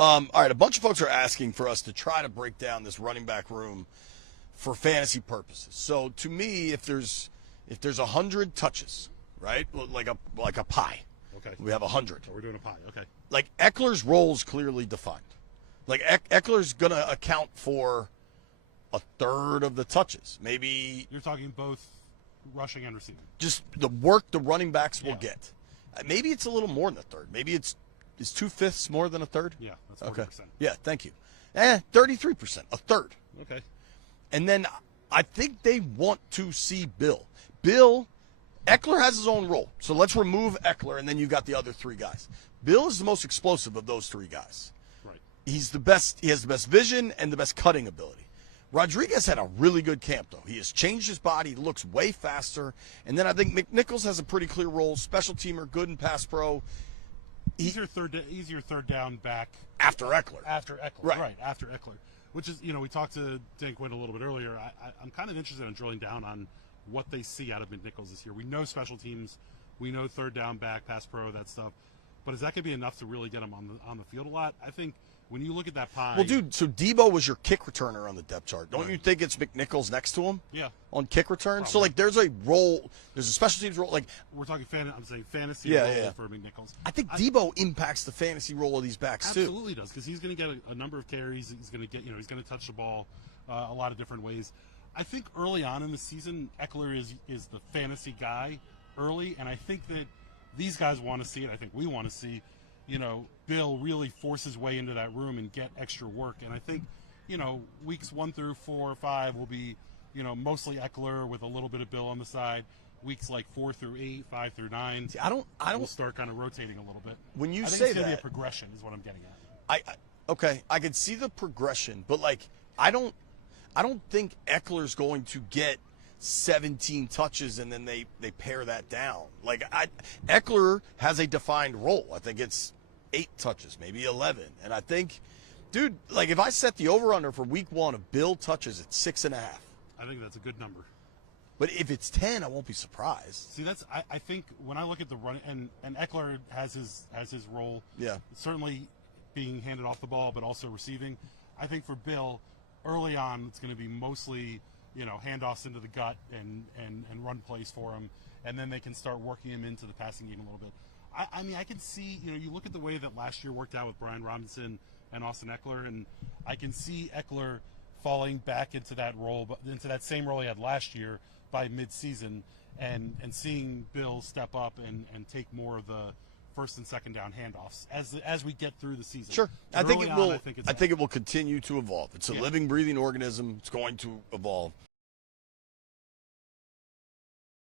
All right, a bunch of folks are asking for us to try to break down this running back room for fantasy purposes. So to me, if there's 100 touches, right, like a pie, Okay. we have 100. So we're doing a pie. Okay. Like Eckler's role is clearly defined. Like Eckler's gonna account for a third of the touches, maybe. You're talking both rushing and receiving. Just the work the running backs will Yeah. get. Maybe it's a little more than a third. Maybe it's 2/5 more than a third. Yeah, that's 40%. Okay. Yeah, thank you. 33%, a third. Okay. And then I think they want to see Bill. Eckler has his own role. So let's remove Eckler, and then you've got the other three guys. Bill is the most explosive of those three guys. Right. He's the best. He has the best vision and the best cutting ability. Rodriguez had a really good camp, though. He has changed his body. He looks way faster. And then I think McNichols has a pretty clear role. Special teamer, good in pass pro. He's your third down back After Eckler. After Eckler. Right. After Eckler. Which is, we talked to Dan Quinn a little bit earlier. I'm kind of interested in drilling down on what they see out of McNichols this year. We know special teams. We know third down back, pass pro, that stuff. But is that going to be enough to really get him on the field a lot? I think when you look at that pie. Well, dude, so Debo was your kick returner on the depth chart. Don't Right. you think it's McNichols next to him? Yeah. On kick return? Probably. So, like, there's a role. There's a special teams role. Like, We're talking I'm saying fantasy Yeah, role yeah. for McNichols. I think Debo impacts the fantasy role of these backs, too. Absolutely does, because he's going to get a number of carries. He's going to get, he's going to touch the ball a lot of different ways. I think early on in the season, Eckler is the fantasy guy early, and I think that these guys want to see it. I think we want to see, Bill really force his way into that room and get extra work. And I think, weeks 1 through 4 or 5 will be, mostly Eckler with a little bit of Bill on the side. Weeks like 4 through 8, 5 through 9. See, I don't. We'll start kind of rotating a little bit. When you I think say it's going to be a that, progression, is what I'm getting at. okay, I can see the progression, but like, I don't think Eckler's going to get 17 touches and then they pare that down. Like, Eckler has a defined role. I think it's 8 touches, maybe 11. And I think, dude, like, if I set the over-under for week 1 of Bill touches at 6.5. I think that's a good number. But if it's 10, I won't be surprised. See, I think when I look at the run, and Eckler has his role. Yeah. Certainly being handed off the ball, but also receiving. I think for Bill, early on, it's going to be mostly, handoffs into the gut and run plays for him, and then they can start working him into the passing game a little bit. I mean, I can see, you look at the way that last year worked out with Brian Robinson and Austin Ekeler, and I can see Ekeler falling back into that role, into that same role he had last year by midseason, and seeing Bill step up and take more of the first and second down handoffs as we get through the season. Sure. But I think early it on, will. I think I think it will continue to evolve. It's a living, breathing organism. It's going to evolve.